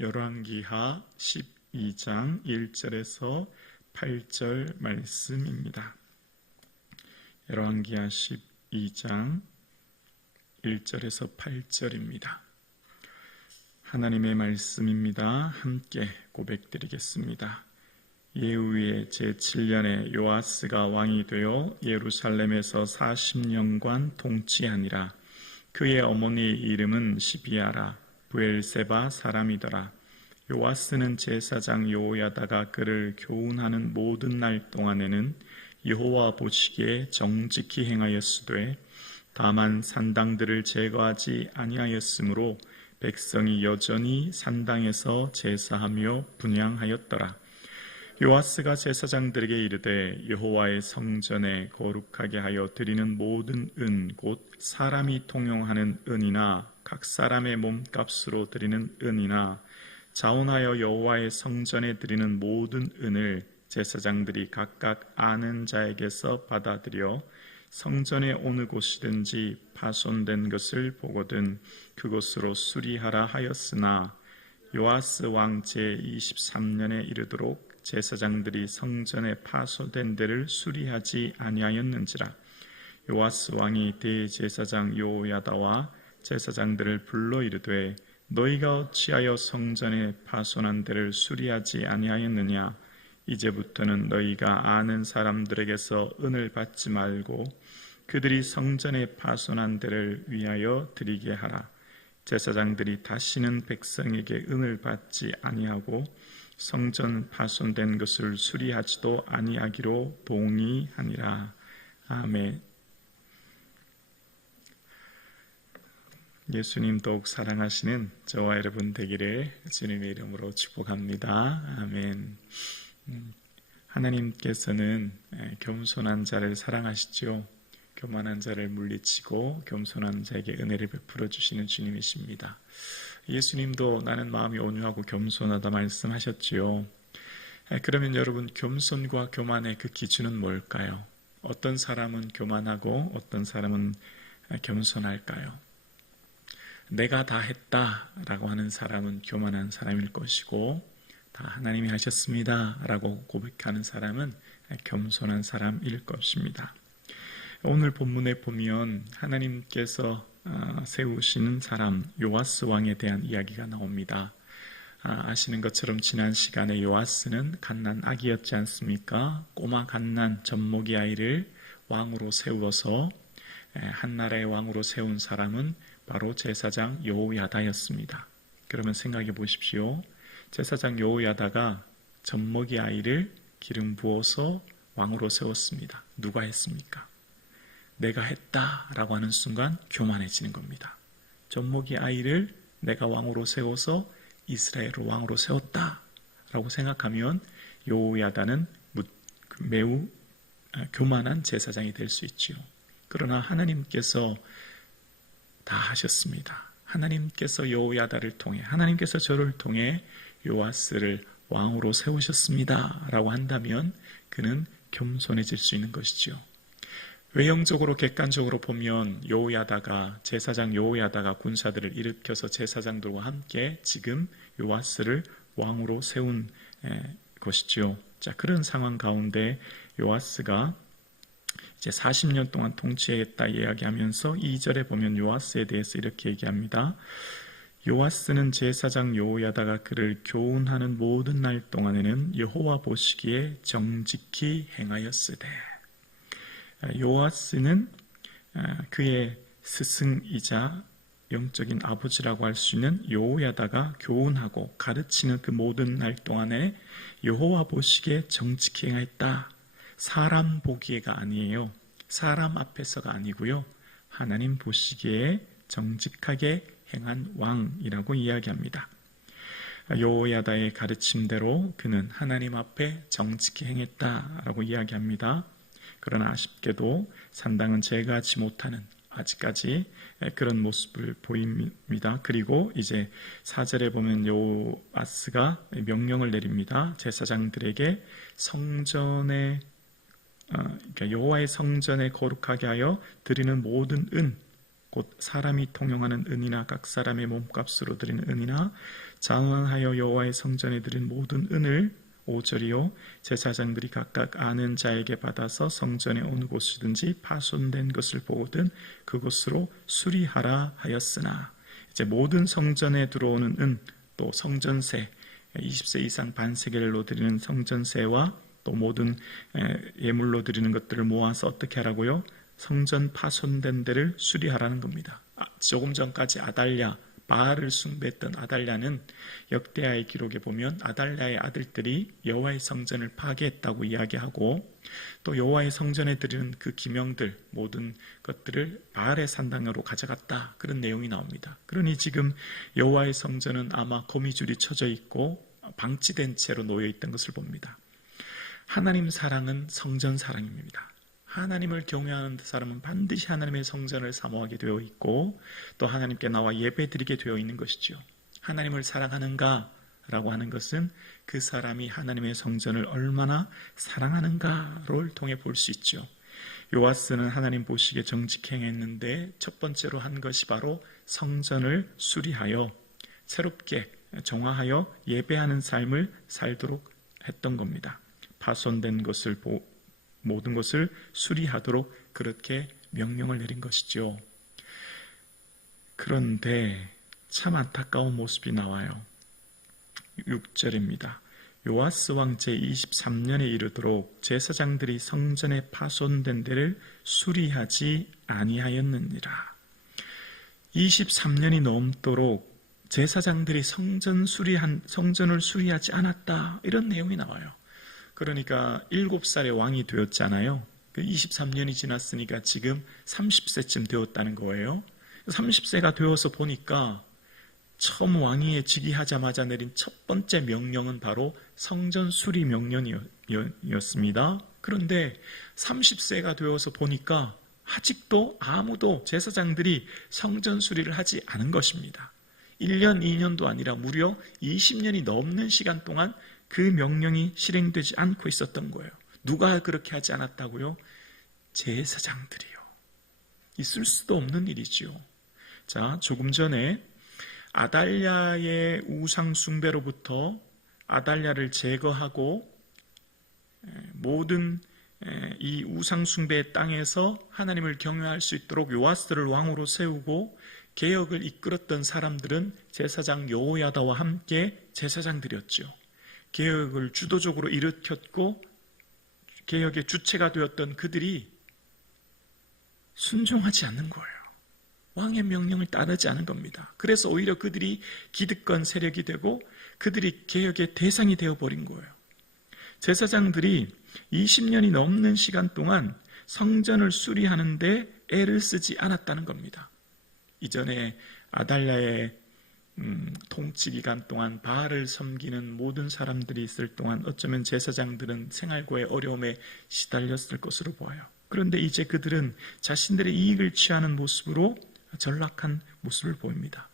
열왕기하 12장 1절에서 8절 말씀입니다. 열왕기하 12장 1절에서 8절입니다. 하나님의 말씀입니다. 함께 고백드리겠습니다. 예후의 제7년에 요아스가 왕이 되어 예루살렘에서 40년간 통치하니라. 그의 어머니의 이름은 시비아라. 브엘세바 사람이더라. 요아스는 제사장 여호야다가 그를 교훈하는 모든 날 동안에는 여호와 보시기에 정직히 행하였으되 다만 산당들을 제거하지 아니하였으므로 백성이 여전히 산당에서 제사하며 분향하였더라. 요아스가 제사장들에게 이르되 여호와의 성전에 거룩하게 하여 드리는 모든 은 곧 사람이 통용하는 은이나 각 사람의 몸값으로 드리는 은이나 자원하여 여호와의 성전에 드리는 모든 은을 제사장들이 각각 아는 자에게서 받아들여 성전의 어느 곳이든지 파손된 것을 보거든 그곳으로 수리하라 하였으나 요아스 왕 제23년에 이르도록 제사장들이 성전에 파손된 데를 수리하지 아니하였는지라. 요아스 왕이 대제사장 여호야다와 제사장들을 불러 이르되 너희가 어찌하여 성전에 파손한 데를 수리하지 아니하였느냐. 이제부터는 너희가 아는 사람들에게서 은을 받지 말고 그들이 성전에 파손한 데를 위하여 드리게 하라. 제사장들이 다시는 백성에게 은을 받지 아니하고 성전 파손된 것을 수리하지도 아니하기로 동의하니라. 아멘. 예수님 더욱 사랑하시는 저와 여러분 되기를 주님의 이름으로 축복합니다. 아멘. 하나님께서는 겸손한 자를 사랑하시죠. 교만한 자를 물리치고 겸손한 자에게 은혜를 베풀어 주시는 주님이십니다. 예수님도 나는 마음이 온유하고 겸손하다 말씀하셨지요. 그러면 여러분, 겸손과 교만의 그 기준은 뭘까요? 어떤 사람은 교만하고 어떤 사람은 겸손할까요? 내가 다 했다라고 하는 사람은 교만한 사람일 것이고 다 하나님이 하셨습니다 라고 고백하는 사람은 겸손한 사람일 것입니다. 오늘 본문에 보면 하나님께서 세우시는 사람 요아스 왕에 대한 이야기가 나옵니다. 아시는 것처럼 지난 시간에 요아스는 갓난 아기였지 않습니까? 꼬마 갓난 젖먹이 아이를 왕으로 세워서 한 나라의 왕으로 세운 사람은 바로 제사장 여호야다였습니다. 그러면 생각해 보십시오. 제사장 여호야다가 젖먹이 아이를 기름 부어서 왕으로 세웠습니다. 누가 했습니까? 내가 했다라고 하는 순간 교만해지는 겁니다. 젖먹이 아이를 내가 왕으로 세워서 이스라엘을 왕으로 세웠다라고 생각하면 여호야다는 매우 교만한 제사장이 될 수 있지요. 그러나 하나님께서 다 하셨습니다. 하나님께서 여호야다를 통해, 하나님께서 저를 통해 요아스를 왕으로 세우셨습니다 라고 한다면 그는 겸손해질 수 있는 것이죠. 외형적으로 객관적으로 보면 여호야다가, 제사장 여호야다가 군사들을 일으켜서 제사장들과 함께 지금 요아스를 왕으로 세운 것이죠. 자, 그런 상황 가운데 요아스가 이제 40년 동안 통치했다 이야기하면서 2절에 보면 요아스에 대해서 이렇게 얘기합니다. 요아스는 제사장 여호야다가 그를 교훈하는 모든 날 동안에는 여호와 보시기에 정직히 행하였으되. 요아스는 그의 스승이자 영적인 아버지라고 할 수 있는 여호야다가 교훈하고 가르치는 그 모든 날 동안에 여호와 보시기에 정직히 행하였다. 사람 보기에가 아니에요. 사람 앞에서가 아니고요. 하나님 보시기에 정직하게 행한 왕이라고 이야기합니다. 여호야다의 가르침대로 그는 하나님 앞에 정직히 행했다라고 이야기합니다. 그러나 아쉽게도 산당은 제거하지 못하는 아직까지 그런 모습을 보입니다. 그리고 이제 4절에 보면 요아스가 명령을 내립니다. 제사장들에게 성전에 그러니까 여호와의 성전에 거룩하게 하여 드리는 모든 은, 곧 사람이 통용하는 은이나 각 사람의 몸값으로 드리는 은이나 장원하여 여호와의 성전에 드린 모든 은을 5절이요 제사장들이 각각 아는 자에게 받아서 성전에 어느 곳이든지 파손된 것을 보거든 그곳으로 수리하라 하였으나, 이제 모든 성전에 들어오는 은, 또 성전세 20세 이상 반세겔로 드리는 성전세와 또 모든 예물로 드리는 것들을 모아서 어떻게 하라고요? 성전 파손된 데를 수리하라는 겁니다. 조금 전까지 아달랴, 바알을 숭배했던 아달랴는 역대하의 기록에 보면 아달랴의 아들들이 여호와의 성전을 파괴했다고 이야기하고, 또 여호와의 성전에 드리는 그 기명들 모든 것들을 바알의 산당으로 가져갔다, 그런 내용이 나옵니다. 그러니 지금 여호와의 성전은 아마 거미줄이 쳐져 있고 방치된 채로 놓여 있던 것을 봅니다. 하나님 사랑은 성전 사랑입니다. 하나님을 경외하는 사람은 반드시 하나님의 성전을 사모하게 되어 있고 또 하나님께 나와 예배드리게 되어 있는 것이죠. 하나님을 사랑하는가 라고 하는 것은 그 사람이 하나님의 성전을 얼마나 사랑하는가를 통해 볼 수 있죠. 요아스는 하나님 보시기에 정직행했는데 첫 번째로 한 것이 바로 성전을 수리하여 새롭게 정화하여 예배하는 삶을 살도록 했던 겁니다. 파손된 것을 모든 것을 수리하도록 그렇게 명령을 내린 것이죠. 그런데 참 안타까운 모습이 나와요. 6절입니다. 요아스 왕 제23년에 이르도록 제사장들이 성전에 파손된 데를 수리하지 아니하였느니라. 23년이 넘도록 제사장들이 성전을 수리하지 않았다, 이런 내용이 나와요. 그러니까 7살의 왕이 되었잖아요. 23년이 지났으니까 지금 30세쯤 되었다는 거예요. 30세가 되어서 보니까 처음 왕위에 즉위하자마자 내린 첫 번째 명령은 바로 성전 수리 명령이었습니다. 그런데 30세가 되어서 보니까 아직도 아무도 제사장들이 성전 수리를 하지 않은 것입니다. 1년, 2년도 아니라 무려 20년이 넘는 시간 동안 그 명령이 실행되지 않고 있었던 거예요. 누가 그렇게 하지 않았다고요? 제사장들이요. 있을 수도 없는 일이지요. 자, 조금 전에 아달랴의 우상 숭배로부터 아달랴를 제거하고 모든 이 우상 숭배의 땅에서 하나님을 경외할 수 있도록 요아스를 왕으로 세우고 개혁을 이끌었던 사람들은 제사장 여호야다와 함께 제사장들이었죠. 개혁을 주도적으로 일으켰고 개혁의 주체가 되었던 그들이 순종하지 않는 거예요. 왕의 명령을 따르지 않은 겁니다. 그래서 오히려 그들이 기득권 세력이 되고 그들이 개혁의 대상이 되어버린 거예요. 제사장들이 20년이 넘는 시간 동안 성전을 수리하는데 애를 쓰지 않았다는 겁니다. 이전에 아달랴의 통치 기간 동안 바알을 섬기는 모든 사람들이 있을 동안 어쩌면 제사장들은 생활고의 어려움에 시달렸을 것으로 보여요. 그런데 이제 그들은 자신들의 이익을 취하는 모습으로 전락한 모습을 보입니다.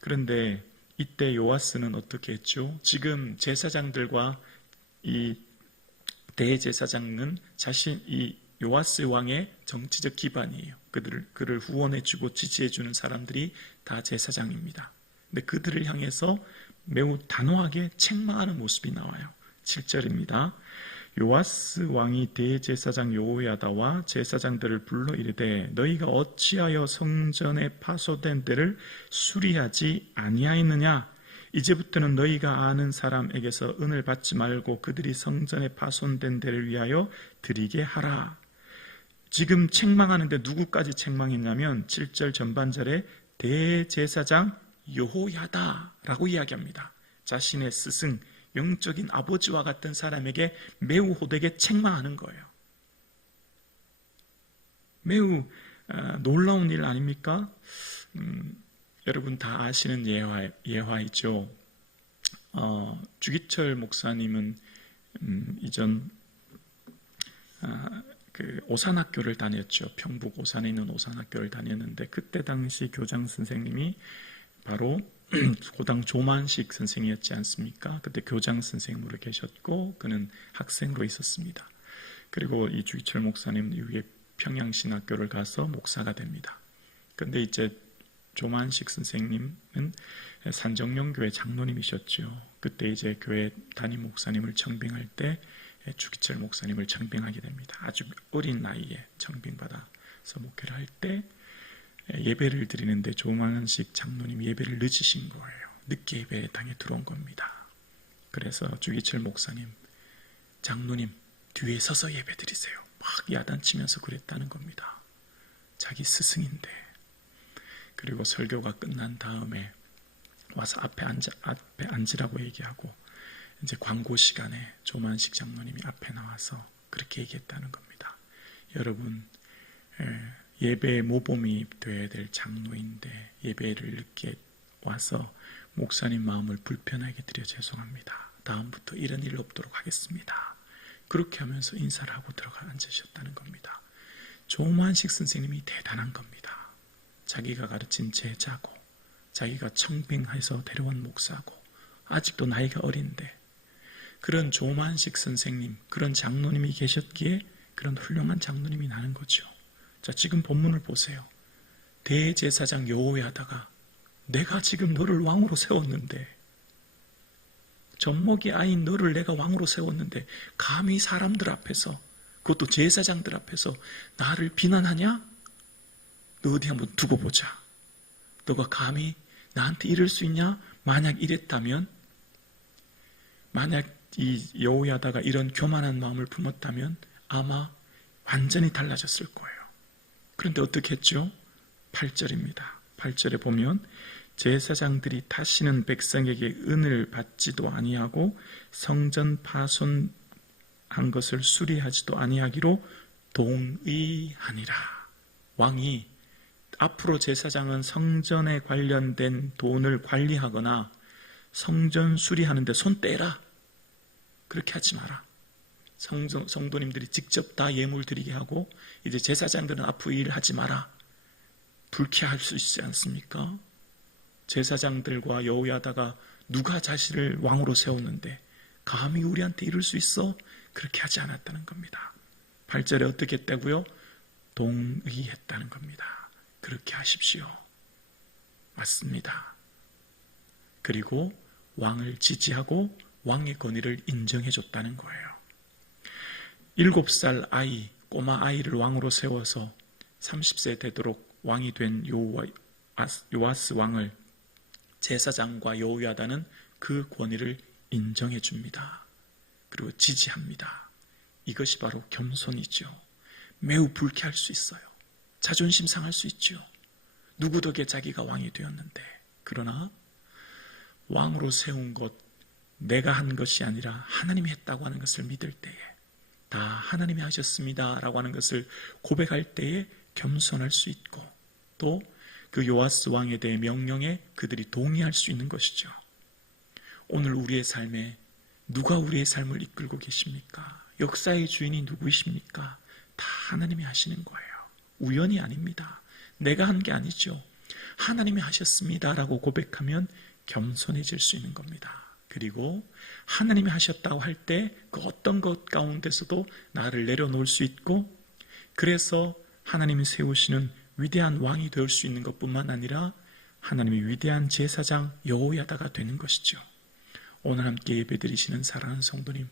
그런데 이때 요아스는 어떻게 했죠? 지금 제사장들과 이 대제사장은 이 요아스 왕의 정치적 기반이에요. 그를 후원해주고 지지해주는 사람들이 다 제사장입니다. 근데 그들을 향해서 매우 단호하게 책망하는 모습이 나와요. 7절입니다. 요아스 왕이 대제사장 여호야다와 제사장들을 불러 이르되 너희가 어찌하여 성전에 파손된 데를 수리하지 아니하였느냐? 이제부터는 너희가 아는 사람에게서 은을 받지 말고 그들이 성전에 파손된 데를 위하여 드리게 하라. 지금 책망하는데 누구까지 책망했냐면 7절 전반절에 대제사장 여호야다라고 이야기합니다. 자신의 스승, 영적인 아버지와 같은 사람에게 매우 호되게 책망하는 거예요. 매우 놀라운 일 아닙니까? 여러분 다 아시는 예화이죠. 주기철 목사님은 이전 그 오산학교를 다녔죠. 평북 오산에 있는 오산학교를 다녔는데 그때 당시 교장 선생님이 바로 고당 조만식 선생이었지 않습니까? 그때 교장 선생님으로 계셨고 그는 학생으로 있었습니다. 그리고 이 주기철 목사님 이후에 평양신학교를 가서 목사가 됩니다. 그런데 이제 조만식 선생님은 산정용교회 장로님이셨죠. 그때 이제 교회 담임 목사님을 청빙할 때 주기철 목사님을 청빙하게 됩니다. 아주 어린 나이에 청빙받아서 목회를 할 때 예배를 드리는데 조만식 장로님 예배를 늦으신 거예요. 늦게 예배당에 들어온 겁니다. 그래서 주기철 목사님, 장로님 뒤에 서서 예배 드리세요. 막 야단치면서 그랬다는 겁니다. 자기 스승인데. 그리고 설교가 끝난 다음에 와서 앞에 앉으라고 얘기하고 이제 광고 시간에 조만식 장로님이 앞에 나와서 그렇게 얘기했다는 겁니다. 여러분, 예배의 모범이 되어야 될 장로인데 예배를 늦게 와서 목사님 마음을 불편하게 드려 죄송합니다. 다음부터 이런 일 없도록 하겠습니다. 그렇게 하면서 인사를 하고 들어가 앉으셨다는 겁니다. 조만식 선생님이 대단한 겁니다. 자기가 가르친 제자고 자기가 청빙해서 데려온 목사고 아직도 나이가 어린데 그런 조만식 선생님, 그런 장로님이 계셨기에 그런 훌륭한 장로님이 나는 거죠. 자, 지금 본문을 보세요. 대제사장 여호야다가 내가 지금 너를 왕으로 세웠는데, 젖먹이 아인 너를 내가 왕으로 세웠는데 감히 사람들 앞에서, 그것도 제사장들 앞에서 나를 비난하냐? 너 어디 한번 두고 보자. 너가 감히 나한테 이럴 수 있냐? 만약 이랬다면, 만약 이 여호야다가 이런 교만한 마음을 품었다면 아마 완전히 달라졌을 거예요. 그런데 어떻게 했죠? 8절입니다. 8절에 보면 제사장들이 다시는 백성에게 은을 받지도 아니하고 성전 파손한 것을 수리하지도 아니하기로 동의하니라. 왕이 앞으로 제사장은 성전에 관련된 돈을 관리하거나 성전 수리하는데 손 떼라. 그렇게 하지 마라. 성도님들이 직접 다 예물 드리게 하고 이제 제사장들은 앞으로 일을 하지 마라. 불쾌할 수 있지 않습니까? 제사장들과 여호야다가 누가 자신을 왕으로 세웠는데 감히 우리한테 이럴 수 있어? 그렇게 하지 않았다는 겁니다. 8절에 어떻게 했다고요? 동의했다는 겁니다. 그렇게 하십시오. 맞습니다. 그리고 왕을 지지하고 왕의 권위를 인정해줬다는 거예요. 7살 아이, 꼬마 아이를 왕으로 세워서 30세 되도록 왕이 된 요아스 왕을 제사장과 여호야다는 그 권위를 인정해 줍니다. 그리고 지지합니다. 이것이 바로 겸손이죠. 매우 불쾌할 수 있어요. 자존심 상할 수 있죠. 누구 덕에 자기가 왕이 되었는데. 그러나 왕으로 세운 것, 내가 한 것이 아니라 하나님이 했다고 하는 것을 믿을 때에, 다 하나님이 하셨습니다 라고 하는 것을 고백할 때에 겸손할 수 있고, 또 그 요아스 왕에 대해 명령에 그들이 동의할 수 있는 것이죠. 오늘 우리의 삶에 누가 우리의 삶을 이끌고 계십니까? 역사의 주인이 누구이십니까? 다 하나님이 하시는 거예요. 우연이 아닙니다. 내가 한 게 아니죠. 하나님이 하셨습니다 라고 고백하면 겸손해질 수 있는 겁니다. 그리고 하나님이 하셨다고 할 때 그 어떤 것 가운데서도 나를 내려놓을 수 있고, 그래서 하나님이 세우시는 위대한 왕이 될 수 있는 것뿐만 아니라 하나님이 위대한 제사장 여호야다가 되는 것이죠. 오늘 함께 예배드리시는 사랑하는 성도님,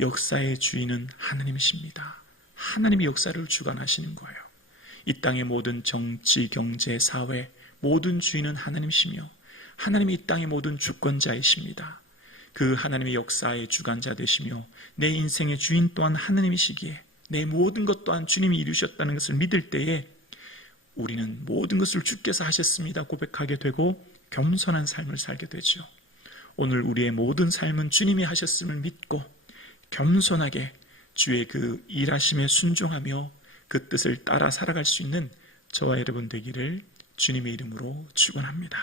역사의 주인은 하나님이십니다. 하나님이 역사를 주관하시는 거예요. 이 땅의 모든 정치, 경제, 사회 모든 주인은 하나님이시며 하나님이 이 땅의 모든 주권자이십니다. 그 하나님의 역사의 주관자 되시며 내 인생의 주인 또한 하나님이시기에 내 모든 것 또한 주님이 이루셨다는 것을 믿을 때에 우리는 모든 것을 주께서 하셨습니다 고백하게 되고 겸손한 삶을 살게 되죠. 오늘 우리의 모든 삶은 주님이 하셨음을 믿고 겸손하게 주의 그 일하심에 순종하며 그 뜻을 따라 살아갈 수 있는 저와 여러분 되기를 주님의 이름으로 축원합니다.